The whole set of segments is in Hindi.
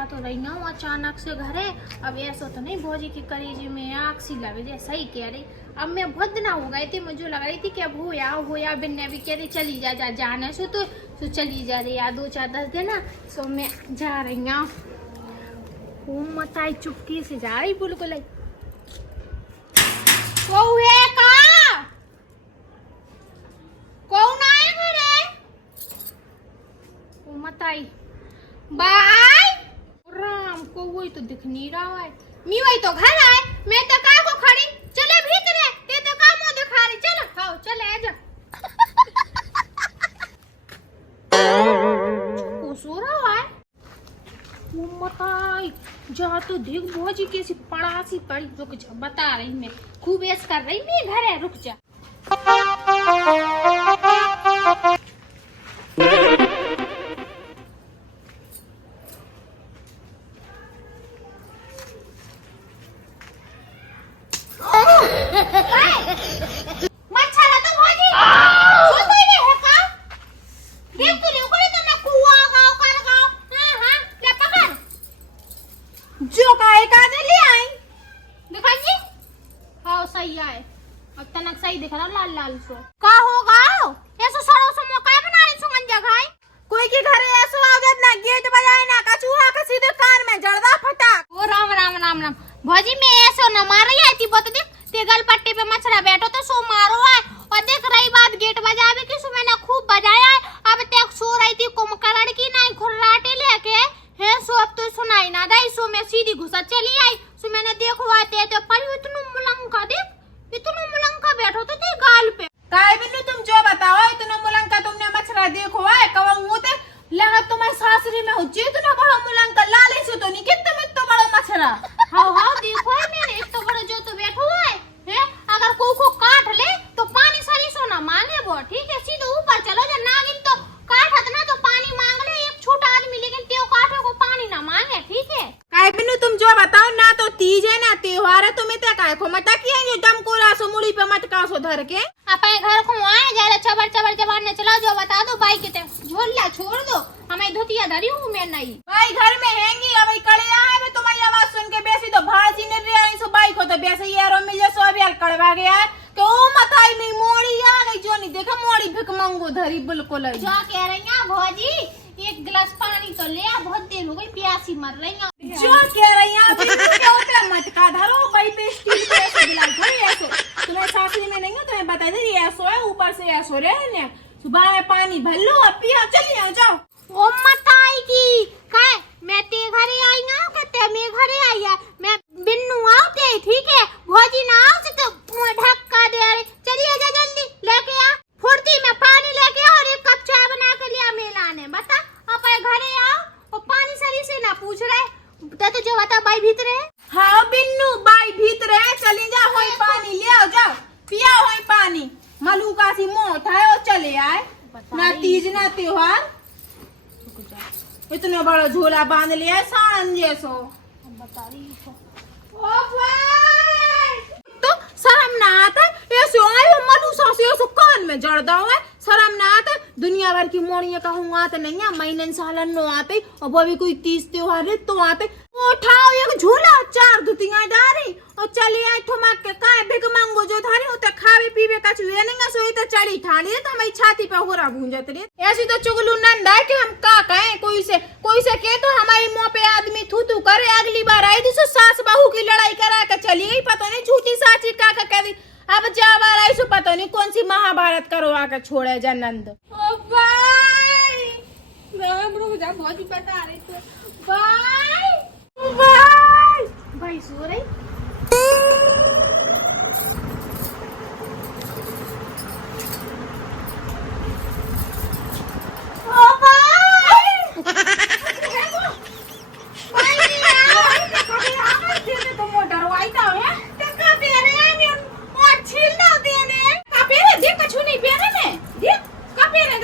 जा तो रही हूँ अचानक से घरे। अब ऐसा तो नहीं भौजी की कलेजे में आग सी लगे जैसे सही कह रही। अब मैं बहुत दिन हो गई थी, मुझे लग रही थी कि अब हो या बिन्ने भी कह रही चली जा जाने से तो चली जा रही यार 2-4-10 दिन ना। सो मैं जा रही हूँ मताई चुपकी से जा रही बिल्कुल। कौन आए घरे मताई बाय राम को वही तो दिख नहीं रहा है। मी वही तो घर आए, मैं तो का को खड़ी चले भीतर ते तो का मुंह दिखा रही। चलो आओ चले आजा को सो रहा है वो मताई जा तो देख भौजी कैसी पड़ा सी पड़ी। रुक जा बता रही मैं, खूब ऐस कर रही मैं घर है। रुक जा सही दिख रहा लाल लाल सो का होगा ऐसो सड़ो सो मौका बना रही सुमन जगह कोई के घर ऐसो आगे ना गेट बजाए ना कचूहा का सीधे कान में जड़दा फटाक। ओ राम राम राम राम भौजी मैं ऐसो न मार रही आई थी बहुत देख ते गल पट्टी पे मछरा बैठो तो सो मारो है। और देख रही बात गेट बजावे की सो मैंने खूब बजाया है। अब तक सो रही थी कुमकरण की नहीं खुर्राटे लेके है सो अब तो सुनाई ना दई। सो मैं सीधी घुसा चली आई। सो मैंने देखो आते तो पर इतना मुलंका देख इतना मुलंका बैठो तो ते गाल पे काय बिन्नू तुम जो बताओ इतना मुलंका तुमने मछरा देखो है कवा मुते लगा तुम्हारी सासरी में हो जी इतना बड़ा मुलंका लाले से तो नहीं कितना में तो बड़ा मछरा। हाँ देखो है मैंने इतना बड़ा जो तो बैठो है अगर को काट ले तो पानी सरी सोना मांगे वो ठीक है सीधे ऊपर चलो जा नागिन तो काटत ना तो पानी मांग ले एक छोटा आदमी लेकिन त्यो काटो को पानी ना मांगे ठीक है। काय बिन्नू तुम जो बताओ ना तो तीज है ना त्योहार है तुम्हें क्या काय को मटा किया ये डमकोरा सो मुड़ी पे मटका सो धर के अपने घर को आए जा चबर चबर जवान चला जो बता दो भाई किते झोला छोड़ दो हमें धोतिया धरी हूँ मैं नहीं भाई घर में हैंगी अब कड़े आए मैं तुम्हारी आवाज सुन के बेसी तो भाजी ने रही सो बाइक हो तो बेसी यारो मिल सो अभी कड़वा गया है तो मताई में मोड़ी आ गई जो नहीं देखा मोड़ी भिक मंगो धरी बिल्कुल जो कह रही है भौजी एक गिलास पानी तो ले बहुत देर हो गई प्यासी मर रही है जो कह रही है मटका धरो भाई पे स्टील पे ऐसे गिलास भरी ऐसे तुम्हें सासरी में नहीं हो तुम्हें बता दे ऐसो है ऊपर से ऐसो रहे सुबह में पानी भर लो अब पिया चलिए जाओ। ओ मताई की काय मैं ते घरे आई ना कहते मैं घरे आई है मैं बिन्नू आते ठीक है भौजी ना आओ से तो ढक्का दे रहे चलिए जा जल्दी लेके आ फुर्ती में पानी लेके आ और एक कप चाय बना के लिया मेलाने बता अब घरे आओ और पानी सरी से ना पूछ रहे तो जो बता बाई भीतर है। हाँ बिन्नू बाई भीतर है चली जा होई पानी ले आओ जाओ पिया होई पानी मलू का सी मोट है और चले आए ना तीज ना त्योहार इतना बड़ा झोला बांध लिया सान जैसो बता रही तो शर्म ना आता ऐसे आए मलू सासे ऐसे कान में जड़ दो है शर्म ना आता दुनिया भर की मोड़िया कहूँगा तो नहीं है महीने सालन नो आते और वो भी कोई तीज त्योहार है तो आते उठाओ एक झूला 4 धुतियां डारी और चली आई ठुमक के काय भिग मंगो जो थारी हो तो खावे पीवे कछु ये नहीं सोई तो चढ़ी ठाड़ी तो हमारी छाती पे होरा गूंजत रे ऐसी तो चुगलू नंदा है कि हम का कहें कोई से के तो हमारी मुंह पे आदमी थू थू करे। अगली बार आई थी सो सास बहू की लड़ाई करा के चली गई पता नहीं झूठी साची का कह दी। अब जा बार आई सो पता नहीं कौन सी महाभारत करवा के छोड़े जनंद। ओ भाई रुक जा बहुत ही बता रही थी भाई सो रही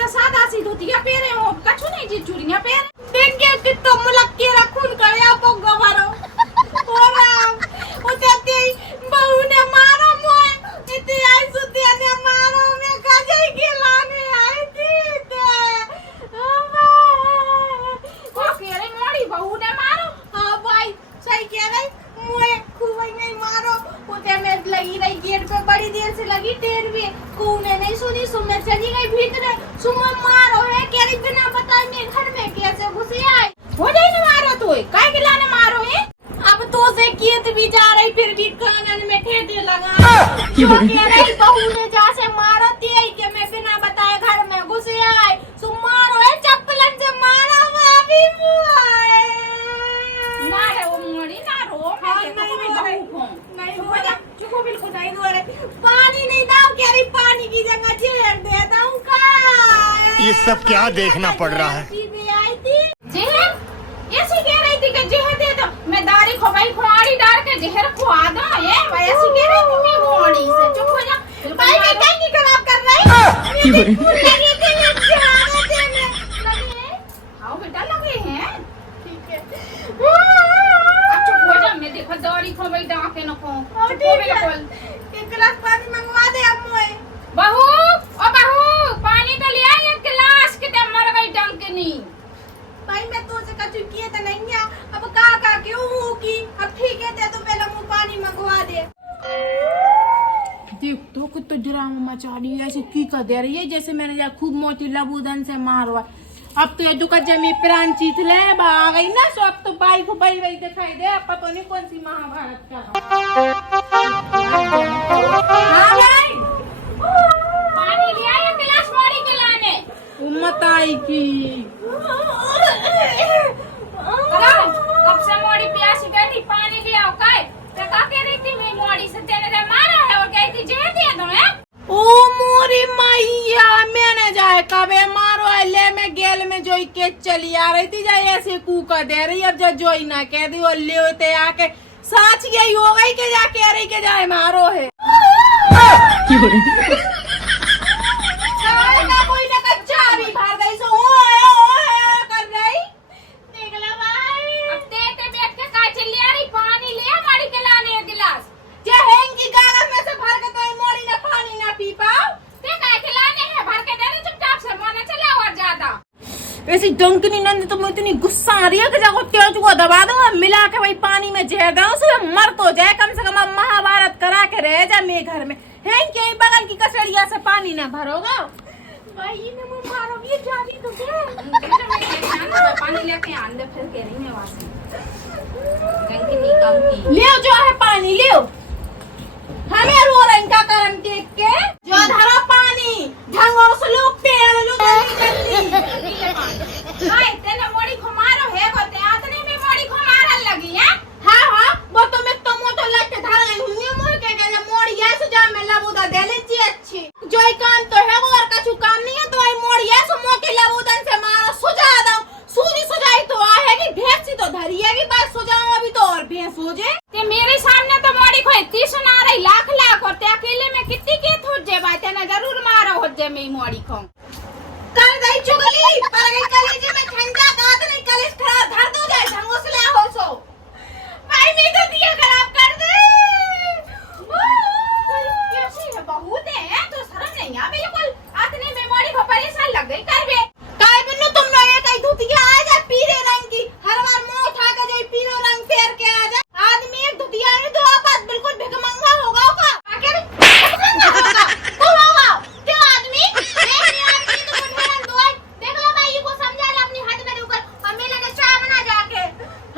सादा सी धोतिया पेरे हो कछु नहीं जी चूड़ियां पेरे देख के तो मुलक के रखून करे से लगी टेर भी कूने नहीं सुनी सुमे चली गई भीतर सुमे मारो है केरी बिना बताए मेरे घर में कैसे घुसी आई हो जाए न मारो तो काय के लाने मारो है अब तो से किए भी जा रही फिर भी कानन में ठेठे लगा जो कह रही बहू ने जैसे मारती है कि मैं बिना बताए घर में घुसी आई सु मारो है चप्पलन से मारा भाभी मुआए ना रे वो मोड़ी ना रो नहीं हो जा चुको बिल्कुल नहीं रो रहे पानी नहीं दाओ कह रही पानी की जगह जहर दे दूं का ये सब क्या देखना पड़ रहा है आई थी जहर ऐसी कह रही थी कि जहर दे दो मैं दारी खोबाई खोआड़ी डाल के जहर खुआ दो ये ऐसी कह रही थी मैं मोड़ी से चुप हो जा भाई मैं क्या खराब कर रही लगे थे आओ बेटा लगे हैं ठीक है अब चुप हो जा मैं देखो दारी खोबाई डाल के न खो चुप हो बिल्कुल एक गिलास पानी मंगवा दे अब मोए बहू ओ बहू पानी तो ले आई एक गिलास के मर गई डंकनी भाई मैं तुझसे कछु किए तो नहीं है अब का क्यों हूँ की अब ठीक है दे तो पहले मुँह पानी मंगवा दे देख तो कुछ तो ड्रामा मचा रही है ऐसे की कर दे रही है जैसे मैंने जा खूब मोटी लबूदन से मारवा अब तो ये दुका जमी प्राण चीत ले आ गई ना सो अब तो बाई को बाई बाई दिखाई दे अब पता नहीं कौन सी महाभारत का हाँ भाई पानी ले आया गिलास मोड़ी के लाने उम्मत आई की कब से मोड़ी प्यासी बैठी पानी ले आओ काय ते का कह रही थी मैं मोड़ी से तेरे रे मारा है और कहती जे दे दो है ओ मोरी मैया मैंने जाए कबे मारो ले मैं गेल में जोई के चली आ रही थी जाए ऐसे कूका दे रही अब जब जोई ना कह दी और ले होते आके साच गई हो गई के जा कह रही के जाए मारो है कोई ना कच्चा भी भर गई सो कर रही देख ले भाई अब ते बैठ के का चली आ रही पानी ले हमारी के लाने एक गिलास जे हैंगी कागज में से भर के तो मोड़ी ना पानी ना पी पाओ ते का के लाने है भर के दे दे चुपचाप से मन चला और ज्यादा ऐसी डंकनी नंद तो मुझे इतनी गुस्सा आ रही है कि जाको तेज को दबा दो मिला के भाई पानी में जहर दो उसमें मर तो जाए कम से कम महाभारत करा के रह जा मेरे घर में है क्या बगल की कचड़िया से पानी ना भरोगा भाई ने मुझे मारो ये जानी तो क्या पानी लेके आंदे फिर कह रही मैं वासी डंकनी कम की ले जो है पानी ले हमें रो रही का कारण देख के जो धरो पानी ढंगो से लोग पेड़ लो जल्दी हाय तेने मोड़ी को मारो है को ते आतने में मोड़ी को मारन लगी है हां वो तो मैं तो मोटो लट धर गई हूं मोड़ के मोड़ी ऐसे जा मैं लबूदा दे लेती अच्छी जो काम तो है वो और कछु काम नहीं है तो आई मोड़ी ऐसे मोटी लबूदन से मारो सुझा दो सूजी सुझाई तो आ है कि भैंस तो धरी है कि बस सुझाऊं अभी तो और भैंस हो जाए ते मेरे सामने तो मोड़ी को इतनी सुना रही लाख और ते अकेले में कितनी के थोजे बात है ना जरूर मारो हो जे मैं मोड़ी को कर गई चुगली पर गई कलेजे में ठंडा गात नहीं कलेज खराब धर दो जाए ढंगोसले हो सो भाई मैं तो दिया खराब कर दे कैसी है बहुत है तो शर्म नहीं आ बिल्कुल आतने में मोड़ी को परेशान लग गई कर बे काय बिन्नू तुम लोग एक ही धुतिया आ जा पीले रंग की हर बार मुंह उठा के जो पीलो रंग फेर के आ जा आदमी एक धुतिया है तो आपस बिल्कुल भिखमंगा होगा का आखिर भिखमंगा कौन होगा क्यों आदमी नहीं आदमी तो मुठेरन दो देख लो भाई को समझा ले अपनी हाथ में ऊपर और मैं लगे चाय बना जाके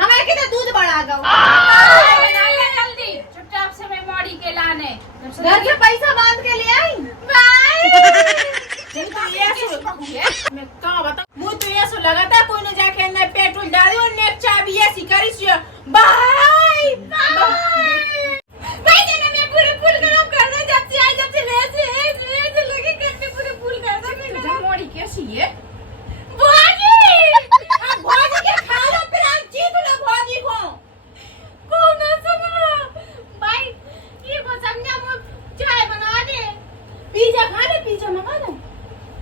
हमें कितने दूध बढ़ा दो बना ले जल्दी चुपचाप से मैं मोड़ी के लाने घर से पैसा बांध के ले आई भाई मैं कहाँ बता मुझे तो ये सो लगा था कोई ने जाके अंदर पेट्रोल डाले और ने चाबी ऐसी करी सी भाई भाई ने मैं पूरे फुल गरम कर दे जब से ऐसे लगे कि पूरे फुल कर दे मैं जब मोड़ी कैसी है भाजी अब भाजी के खा लो फिर आप जीत लो भाजी को कौन समझा भाई ये को समझा मुझे चाय बना दे पिज्जा खा ले पिज्जा मंगा दो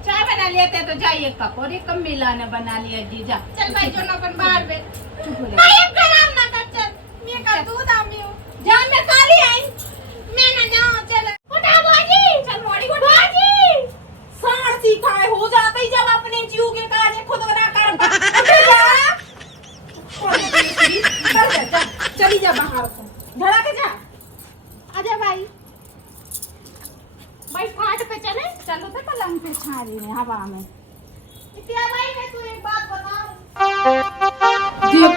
चाय बना लेते तो जाइए कप और एक कम मिलाने बना लिया जीजा चल भाई जो अपन बाहर में भाई अब काम ना कर चल मैं का दूध आमी हूं जान में काली आई मैं ना जाऊं चल उठा बाजी चल मोड़ी को बाजी साड़ सी खाए हो जाता ही जब अपने जीव के काज खुद ना कर चली जा बाहर को धड़ा के जा आजा भाई भाई खाट पे चले। चलो तो पलंग पे छा रही है हवा में। इतिया भाई मैं तू एक बात बताऊं। देख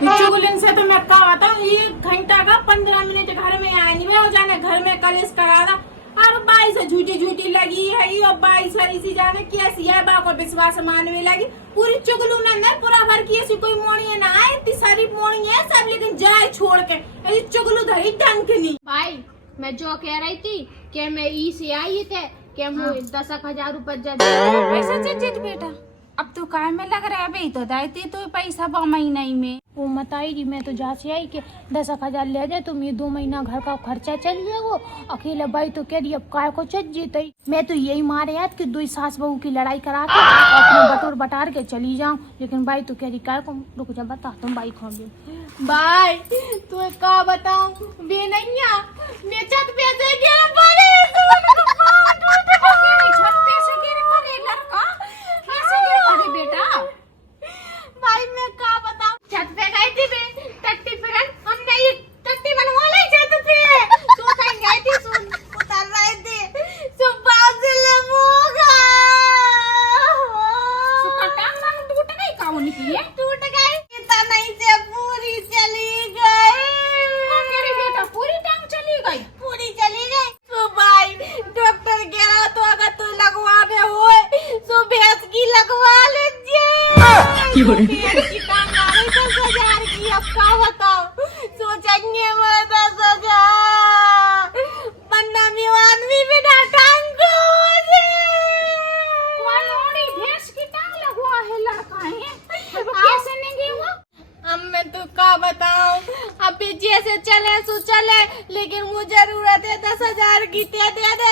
तो चुगलिन से तो मैं कहा था 1 घंटा का 15 मिनट घर में आएंगे वे हो जाने घर में कलेश करा था। अब बाई से झूठी झूठी लगी है ये और बाई सर इसी जाने कैसी है बा को विश्वास मानने लगी। पूरी चुगलू ने पूरा भर की ऐसी कोई मोड़ी ना है इतनी सारी मोड़ी है सब लेकिन जाए छोड़ के ऐसी चुगलू धरी ढंग की नहीं। भाई मैं जो कह रही थी कि मैं ई से आई थे कि मुझे 10,000 रुपए पैसा चचित बेटा अब तो काय में लग रहा है भाई तो दायती तो पैसा 2 महीना ही में वो मत आई मैं तो जा से आई कि 10,000 ले जाए तुम ये 2 महीना घर का खर्चा चल जाए। वो अकेले भाई तो कह रही अब काय को चल जीते। मैं तो यही मारे याद कि 2 सास बहू की लड़ाई करा के अपने बटोर बटार के चली जाऊं। लेकिन भाई तो कह रही काय को रुक जा बता तुम भाई खो भाई तू का बताऊं वे नहीं मैं छत पे से गिर पड़ी बेटा भाई मैं का बताऊं छत पे गई थी मैं टट्टी पे हमने ये टट्टी बनवा ली छत पे तो कहीं गई थी सुन उतर रहे थे सुबह से लमोगा टांग वांग टूट गई कौन की है टूट गई इतना नहीं से पूरी चली गई। मेरे बेटा पूरी टांग चली गई पूरी चली गई। तो भाई डॉक्टर कह रहा तो अगर तू लगवाने होए तो भैंस की लगवा लीजिए। भैंस की टांग आ रही 10,000 की अब क्या बताओ सोचेंगे मैं 10,000 वरना मैं आदमी बिना टांग को हो जाए। वालोड़ी भैंस की टांग लगवा है लड़का है अब कैसे नहीं वो अब मैं तो क्या बताऊं अभी जैसे चले सो चले लेकिन मुझे जरूरत है 10,000 की दे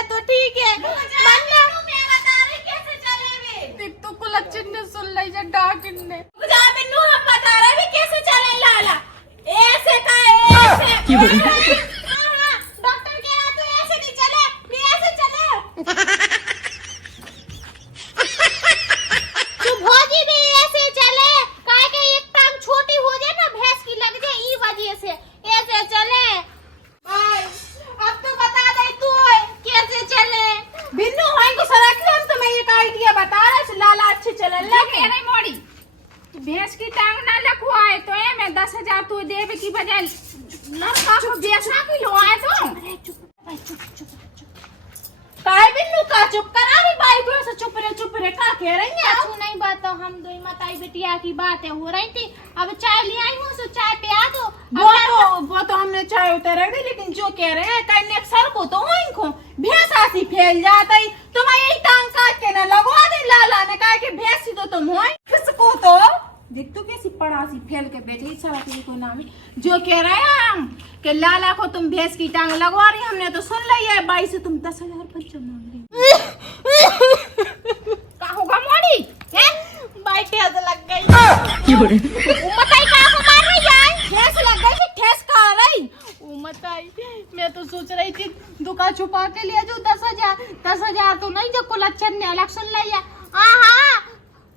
तो ठीक है वरना कैसे चले तो कुलच्चन ने सुन ली जा डाकिन ने हम बता रहे भी कैसे चले लाला ऐसे का ऐसे डॉक्टर कह रहा तू ऐसे नहीं चले भी ऐसे चले तू भौजी भी ऐसे चले काहे के एक टांग छोटी हो जाए ना भैंस की लग जाए ई वजह से ऐसे चले। भाई अब तो बता दे तू कैसे चले बिन्नू होई को सड़क हम तुम्हें एक आइडिया बता रहे लाला अच्छे चलने लगे नहीं मोड़ी तो भैंस की टांग ना लगवाए तो ये मैं 10,000 तू देवे की बजाय लड़का को भैंस ना की लवाए तो काय बिन्नू का चुप करा रही बाई को ऐसे चुप रहे का कह रही है तू नहीं बात तो हम दो माताई बिटिया की बातें हो रही थी। अब चाय ले आई हूँ सो चाय पे आ दो वो तो हमने चाय उतर रख दी लेकिन जो कह रहे हैं कहीं सर को तो इनको भैंस आसी फैल जाता ही तुम यही टांग काट के ना लगवा दे लाला ने कहा कि भैंस ही तो तुम हो किसको तो देख तो कैसी पड़ासी फैल के बैठी सड़क को नाम जो कह रहे हैं हम कि लाला को तुम भैंस की टांग लगवा रही हमने तो सुन लिया है बाई से तुम 10,000 पंचम मांग रही का होगा मोड़ी है भाई ठेस लग गई उमताई का को मार रही है ठेस लग गई कि ठेस का आ रही उमताई मैं तो सोच रही थी दुका छुपा के लिए जो 10,000 तो नहीं जो कुलच्छन ने अलग सुन लिया। हाँ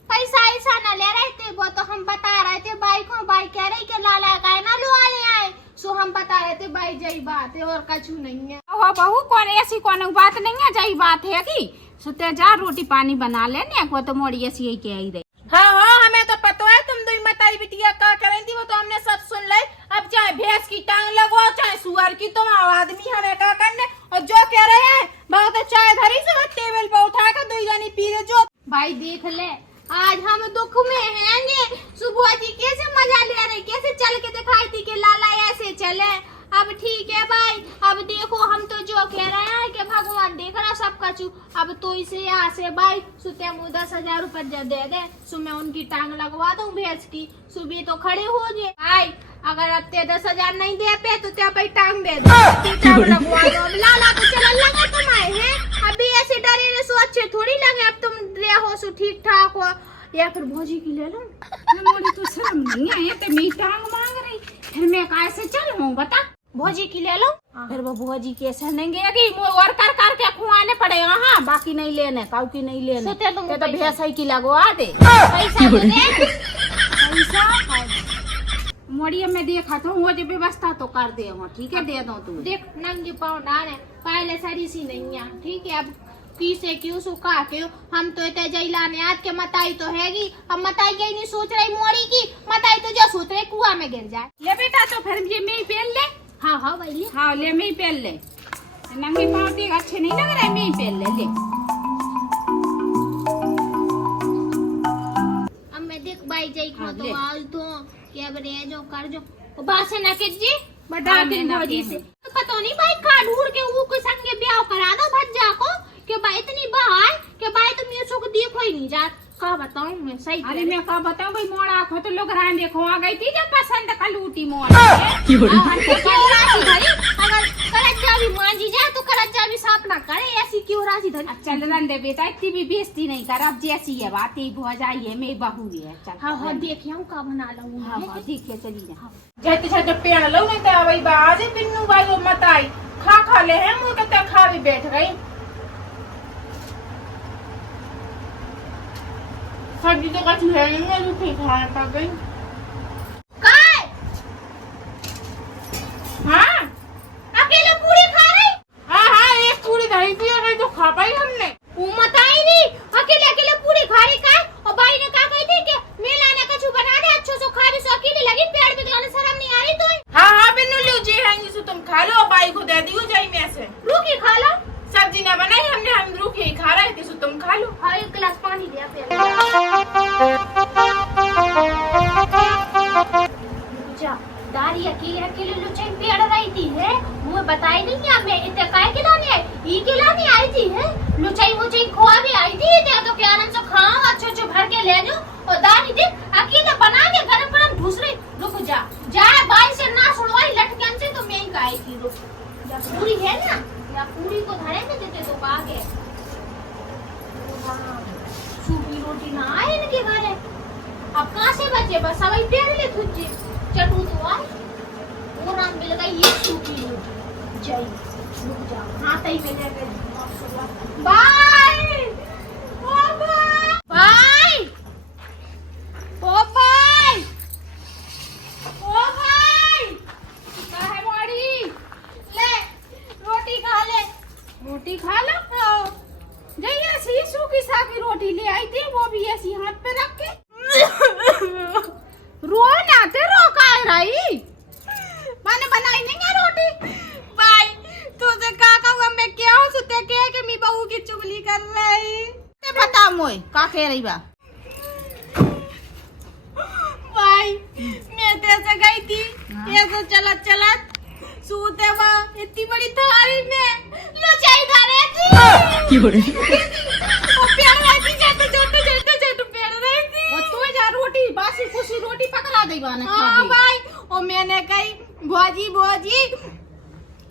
पैसा ऐसा ना ले रहे थे वो तो हम बता रहे थे भाई को भाई कह रही कि लाला का ना लो ले आए सो हम बता रहे थे भाई जय बात है और कछु नहीं है। हो बहू कौन ऐसी कौन बात नहीं है जय बात है कि सुते जा रोटी पानी बना लेने वो तो मोड़ी ऐसी ही कह रही। हाँ हमें तो पता है तुम दो मताई बिटिया का करें थी वो तो हमने सब सुन ले। अब चाहे भैंस की टांग लगवाओ चाहे सुअर की तुम आदमी हमें क्या करने और जो कह रहे हैं बहुत चाय धरी से टेबल पे उठा कर 2 जनी पी रहे जो भाई देख ले आज हम दुख में हैंगे सुबह जी कैसे मजा ले रहे कैसे चल के दिखाई थी कि लाला ऐसे चले। अब ठीक है भाई अब देखो हम तो जो कह रहे हैं कि भगवान देख रहा सब कछु अब तो इसे यहाँ से भाई सुते मुँह 10,000 रुपए दे दे सु मैं उनकी टांग लगवा दूं भैंस की सुबह तो खड़े हो जाए। भाई अगर अब ते 10,000 नहीं दे पे तो त्या भाई टांग दे दे टांग लगवा दो। लाला तो चल लगा तुम्हारे हैं अभी ऐसे डरे सो अच्छे थोड़ी लगे अब तुम रहो सो ठीक ठाक हो या फिर भौजी की ले लो मोड़ी तो शर्म नहीं आई तो मैं टांग मांग रही फिर मैं कैसे चलूं बता भौजी की ले लो फिर वो भौजी कैसे लेंगे और कर करके खुआने पड़े हाँ बाकी नहीं लेने काउ की नहीं लेने तो भैंस की लगवा दे पैसा दे पैसा मोड़िया में देखा तो वो जो व्यवस्था तो कर दे वो, ठीक है दे दो तू। देख नंगे पाँव डाले पहले सरी सी नहीं है, ठीक है। अब किसे क्यों सुखा क्यों, हम तो इतने जैला ने आज के मताई तो हैगी, अब मताई के नहीं सोच रही मोड़ी की, मताई तो जो सोच रही कुआं में गिर जाए। ले बेटा तो फिर ये मैं ही पहन ले। हाँ हाँ भाई ले। हाँ ले मैं ही पहन ले, नंगे पाँव देख अच्छे नहीं लग रहे, मैं ही पहन ले। अब मैं देख भाई जाई हाँ, खो ले। तो आल तो क्या बरे जो कर जो बासे ना के जी बड़ा हाँ, दिन मैं भौजी ना से पता नहीं भाई का ढूंढ के वो कोई संगे ब्याह करा दो भज्जा को कि भाई इतनी बहाय कि भाई तुम ये सुख देखो ही नहीं जा। का बताऊं मैं सही। अरे मैं क्या बताऊं भाई, मोड़ आँखों तो लोग रान देखो आ गई थी जब पसंद का लूटी मोड़। अगर करज्जा भी मांझी जाए तो करज्जा भी साफ ना करे, ऐसी क्यों राशि धरी। चल रंदे बेटा, इतनी भी बेइज्जती नहीं कर, अब जैसी है बात ही हो जाइए, मैं बहू है। चल हाँ हाँ देखिए हम का बना लूँ। हाँ हाँ देखिए चली जा। जैसे जैसे पेड़ लो नहीं तो वही बाज बिन्नू भाई वो मत आई खा ले हैं मुंह के तक खा भी बैठ गई। सब्जी तो कच्ची है नहीं है, रूखी खाने पड़ गई। काय हाँ अकेले पूरी खा रही। हाँ एक पूरी धरी थी और तो खा पाई हमने। वो मत आई नहीं अकेले अकेले पूरी खा रही काय। और भाई ने कहा कही थी कि मेला ने कछु बना दे अच्छो सो खा रही सो अकेले लगी पेड़ पे खिलाने शर्म नहीं आ रही तो। हाँ बिन्नू लो जी हैं जिसको तुम खा लो, बाई को दे दियो जाई में से। रूखी खा लो। सब्जी ना बनाई हमने, हम रूखी ही खा रहे थे सो तुम खा लो। हाँ एक गिलास पानी दिया पे जा दारी अकेले अकेले लुचाई पेड़ रही थी है, मुझे बताई नहीं है। मैं इतने काय खिलाने आई, ई खिलाने आई थी है। लुचाई मुझे खोआ भी आई थी ते तो क्या आनंद से खाओ अच्छो अच्छो भर के ले जाओ। और दारी देख अकेले बना के गरम गरम दूसरे। रुक जा जा बाई से ना सुनवाई लटकन से तो मैं ही खाई थी। रुक या पूरी है ना या पूरी को धरे में देते तो आगे सूखी रोटी ना आए इनके घरे। अब कहाँ से बचे बस सवाई पेड़ ले तुझे चटू तो आए वो नाम मिल गई ये सूखी रोटी। जय रुक जा हाँ तई पे ले बाय ओ बाय ओ बाय ओ बाय क्या है मोड़ी? ले रोटी खा ले। रोटी खा लो। जय ऐसी सूखी साकी रोटी ले आई थी, वो भी ऐसी हाथ पे रख के। रो ना ते रो काय रही, मैंने बनाई नहीं है रोटी। बाय तुझे का कहूँ मैं क्या हूँ सुते के कि मी बहू की चुगली कर रही। ते बता मोय का कह रही बा। बाय मैं तेरे गई थी ऐसे चलत चलत सूते वहाँ इतनी बड़ी थाली में लुचाई धरे थी। वो प्यार रही थी जट पेड़ रही थी। वो तू जा रोटी बासी कुसी रोटी पकड़ा दे बाने खा हाँ दी। भाई और मैंने कही भौजी भौजी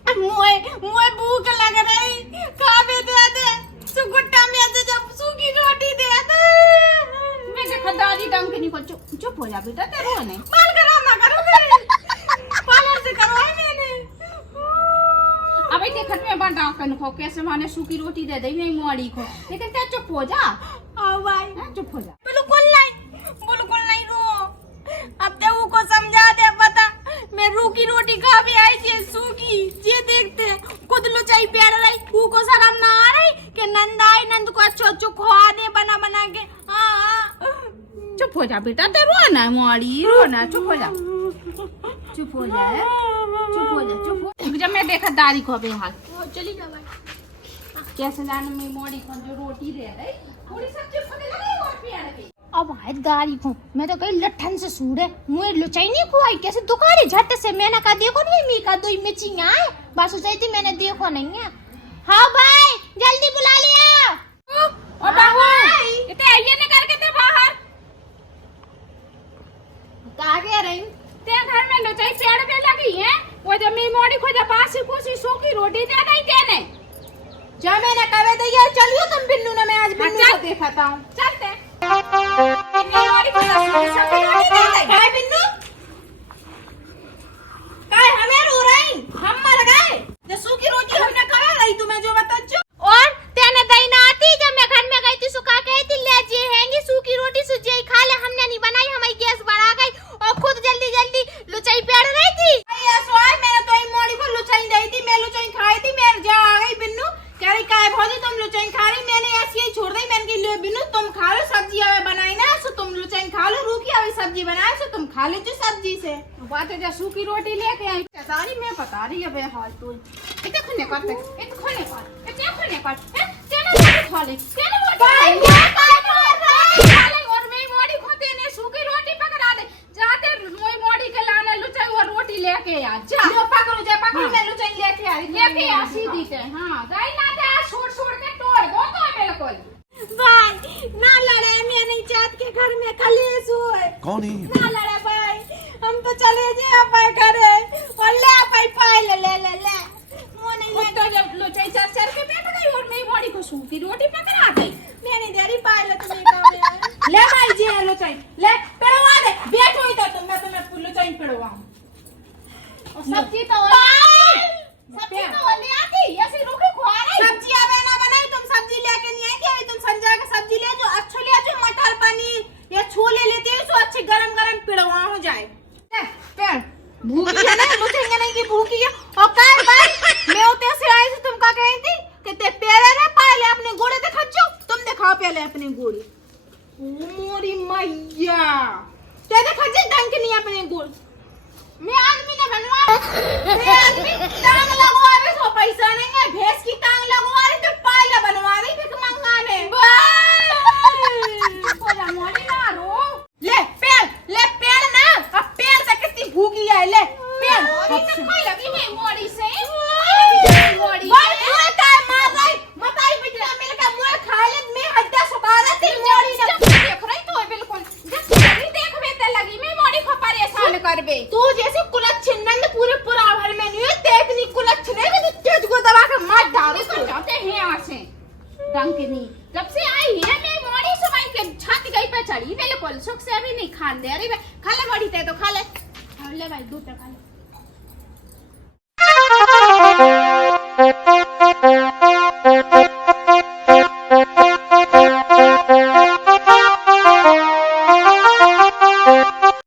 मुझे भूख लग रही खावे दे सुगुट्टा में से जब सूखी रोटी दे मैं देखा दादी डंग के नहीं को चुप हो जा बेटा, ते रो नहीं। बाल करो ना करो पार्लर से करवाई मैंने। अबे देखत में बंटा कन को कैसे माने सूखी रोटी दे दे नहीं मोड़ी को, लेकिन ते चुप हो जा। आओ भाई चुप हो जा। बिल्कुल नहीं रो। अब तो वो को समझा दे पता मैं रूखी रोटी खा भी आई थी सूखी ये देखते खुद लुचाई पेड़ रही वो को शर्म ना आ रही कि नंद आई नंद को अच्छो अच्छो खवा दे बना बना के। हाँ चुप हो जा बेटा, ते रो ना मोड़ी रो ना, चुप हो जा चुप हो जा चुप हो जा चुप हो। जब मैं देखा दादी को बेहाल चली जा भाई। कैसे जाने में मोड़ी को जो रोटी दे रही थोड़ी सब्जी फटे लगी और पेड़ की। अब है दारी को मैं तो कहीं लठन से सूड़े मुझे लुचाई नहीं खुआई कैसे दुकाने झट से मैंने कहा देखो नहीं मी का दो मिर्ची आए बस उसे थी मैंने देखो नहीं है। हाँ भाई जल्दी बुला लिया। ओ बाबू इते आइए निकल के ते बाहर। कहा गया रही ते घर में लुचाई पेड़ पे लगी है, वो जब मेरी मोड़ी को जब बासी कुसी सूखी रोटी दे नहीं देने जा मैंने कहे तो यार चलियो तुम बिन्नू ने मैं आज बिन्नू को देखा था हूँ चलते। मेरी मोड़ी को सब्जी रोटी दे दे। काय बिन्नू काय हमें रो रही हम मर गए जो सूखी रोटी हमने कहा रही तुम्हें जो बता जो और तेने दही ना आती जब मैं घर में गई थी सुखा के थी ले जे हैंगी सूखी रोटी सुजे खा ले हमने नहीं बनाई हमारी गैस बढ़ा गई और खुद जल्दी जल्दी कह रही काय भौजी तुम लुचैन खा रही, मैंने ऐसी ही छोड़ दी। मैंने कही ले बिनु तुम खा लो, सब्जी आवे बनाई ना सो तुम लुचैन खा लो, रूखी आवे सब्जी बनाए सो तुम खा लीजिए सब्जी से। बात है, सूखी रोटी लेके आई सारी मैं बता रही है बे हाल तो इतने खुने पर इतने खुने पर तेरे रोटी खा ले, तेरे रोटी खा ले और मैं मोड़ी खोते ने सूखी रोटी पकड़ा दे जाते मोई मोड़ी के लाने लुचाई और रोटी लेके आ जा। लो पकड़ो मैं लुचैन लेके आ सीधी से। हां गई ना जा छोड़ के तोड़ दो तो बिल्कुल। भाई ना लड़े, मैं नहीं चाहती के घर में कलेश होए। कौन है? ना लड़े भाई, हम तो चले जाए पाए घरे और ले पाई पाए ले वो नहीं ले तो जब लुचाई चर के बैठ गई और मैं मोड़ी को सूखी रोटी पकड़ा गई। मैं नहीं दे रही पाए ले तुम्हें काम ले भाई जी लुचैन ले पेड़वा दे, बैठो इधर तो मैं तुम्हें लुचैन पेड़वाऊं। और सब्जी तो ले आती ऐसे रूखी खा रही। सब्जी आवे ना बनाई, तुम सब्जी लेके नहीं आई थी, तुम संजय का सब्जी ले जो अच्छो ले जो मटर पनीर या छोले लेते हो सो अच्छे गरम गरम पिड़वा हो जाए। पेड़ भूखी है ना लुचैन नहीं की भूखी है। और काय भाई मैं उते से आई थी, तुम का कही थी कि ते पेड़े ना पाले अपने गोड़े दिखा जो, तुम दिखाओ पहले अपने गोड़े। ओ मोरी मैया ते दिखा जे ढंग नहीं अपने गोड़। मैं आदमी ने बनवा मैं आदमी टांग लगवा रहे तो पैसा नहीं है, भैंस की टांग लगवा रही तो पायला बनवा रही भिख मंगाने। को जा मोड़ी ना रो। ले पेड़ ना, अब पेड़ से कितनी भूखी है, ले पेड़ मोड़ी तो कोई लगी नहीं मोड़ी से मोड़ी भाई तू काय मार रही मताई बिटला मिलकर मुंह खा ले, मैं हड्डा सुखा रही थी मोड़ी ने देख रही तो बिल्कुल जब तेरी देखबे ते लगी मैं मोड़ी को परेशान करबे। तू जैसे कुलच्छिनंद पूरे पूरा भर में नहीं है, तेतनी कुलच्छने में तेज को दबा के मार डालो तो जाते हैं यहाँ से डंकनी जब से आई है मैं मोड़ी समय के छत गई पे चढ़ी बिल्कुल सुख से अभी नहीं खान दे। अरे खा ले मोड़ी ते तो खा ले भाई दूध खा ले।